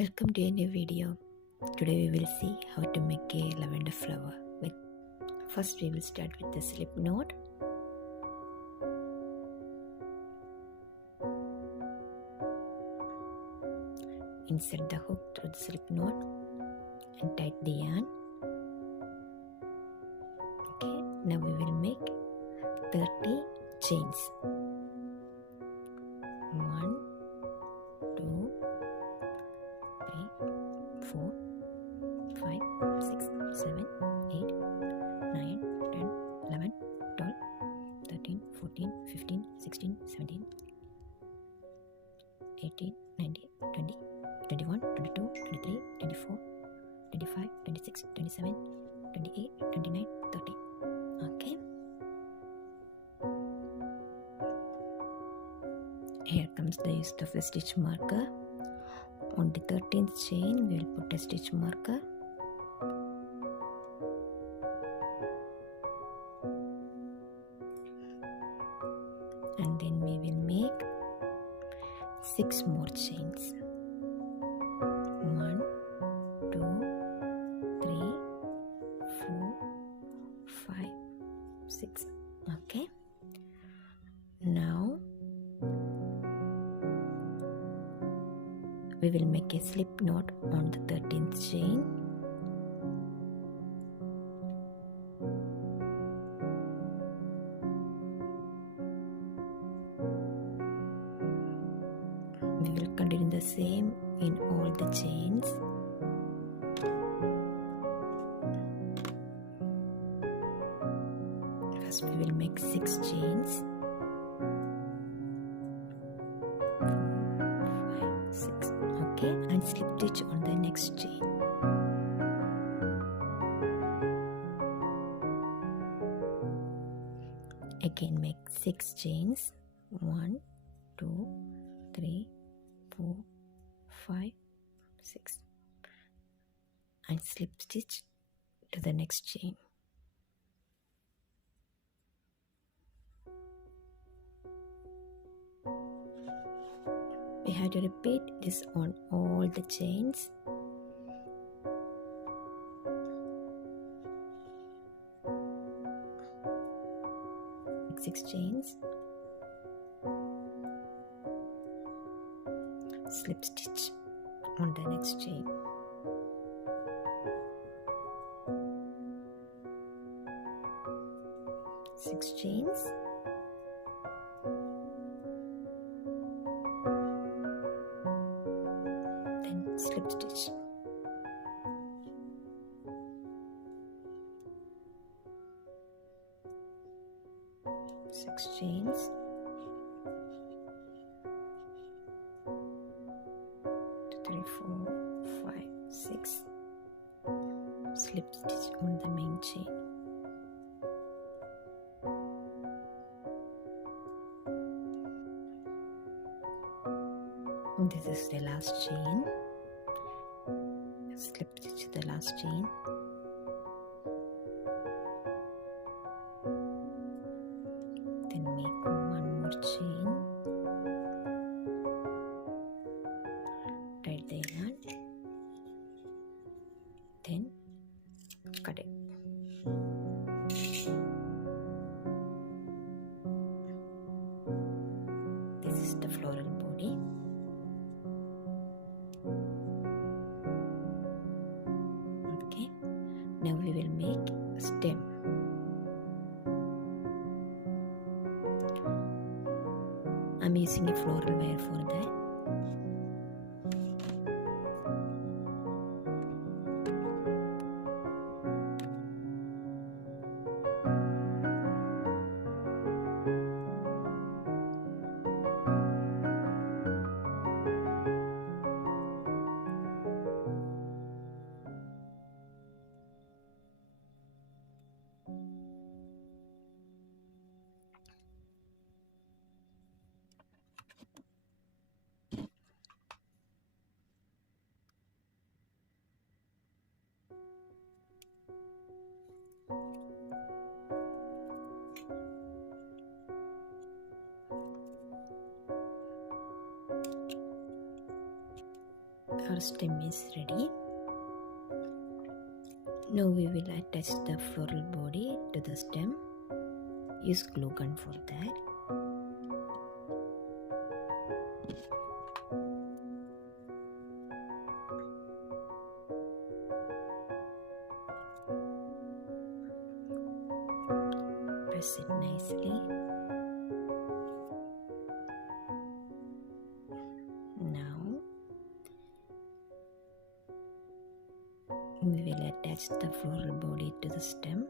Welcome to a new video. Today we will see how to make a lavender flower. First we will start with the slip knot. Insert the hook through the slip knot and tighten the yarn. Okay, now we will make 30 chains. 1, 2, 3, 4, 5, 6, 7, 8, 9, 10, 11, 12, 13, 14, 15, 16, 17, 18, 19, 20, 21, 22, 23, 24, 25, 26, 27, 28, 29, 30. Okay. Here comes the use of a stitch marker. On the 13th chain we will put a stitch marker. And then we will make 6 more chains. 1, 2, 3, 4, 5, 6. Okay. Now we will make a slip knot on the 13th chain. We will continue the same in all the chains. First we will make 6 chains. 4, 5, 6. Okay, and slip stitch on the next chain. Again make 6 chains. 1, 2, 3, 4, 5, 6, and slip stitch to the next chain. We have to repeat this on all the chains. Make 6 chains. Slip stitch on the next chain. Six chains. Then slip stitch. Six chains. 3, 4, 5, 6. Slip stitch on the main chain. This is the last chain. Slip stitch the last chain. Then make 1 more chain. Tie the yarn. Then cut it. This is the floral body. Okay, now we will make a stem. I'm using a floral wire for that. Our stem is ready. Now we will attach the floral body to the stem. Use glue gun for that. Press it nicely. Now we will attach the floral body to the stem.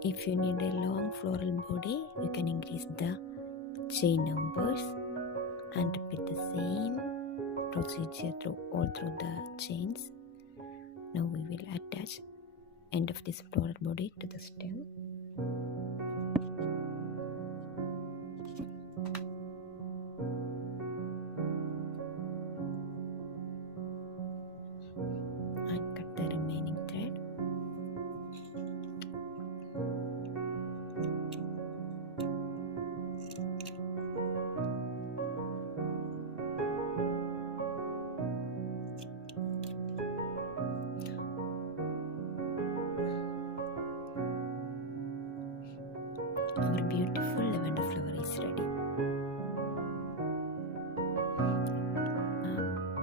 If you need a long floral body, you can increase the chain numbers and repeat the same procedure all through the chains. Now we will attach end of this floral body to the stem. And cut the remaining thread. Our beautiful lavender flower is ready.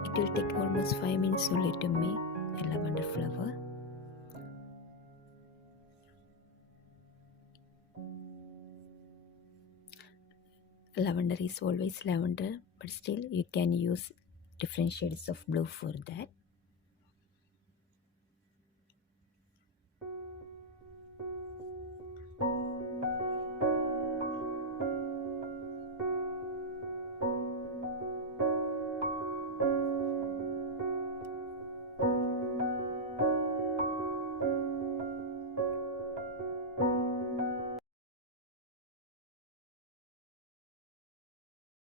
It will take almost 5 minutes only to make a lavender flower. Lavender is always lavender, but still you can use different shades of blue for that.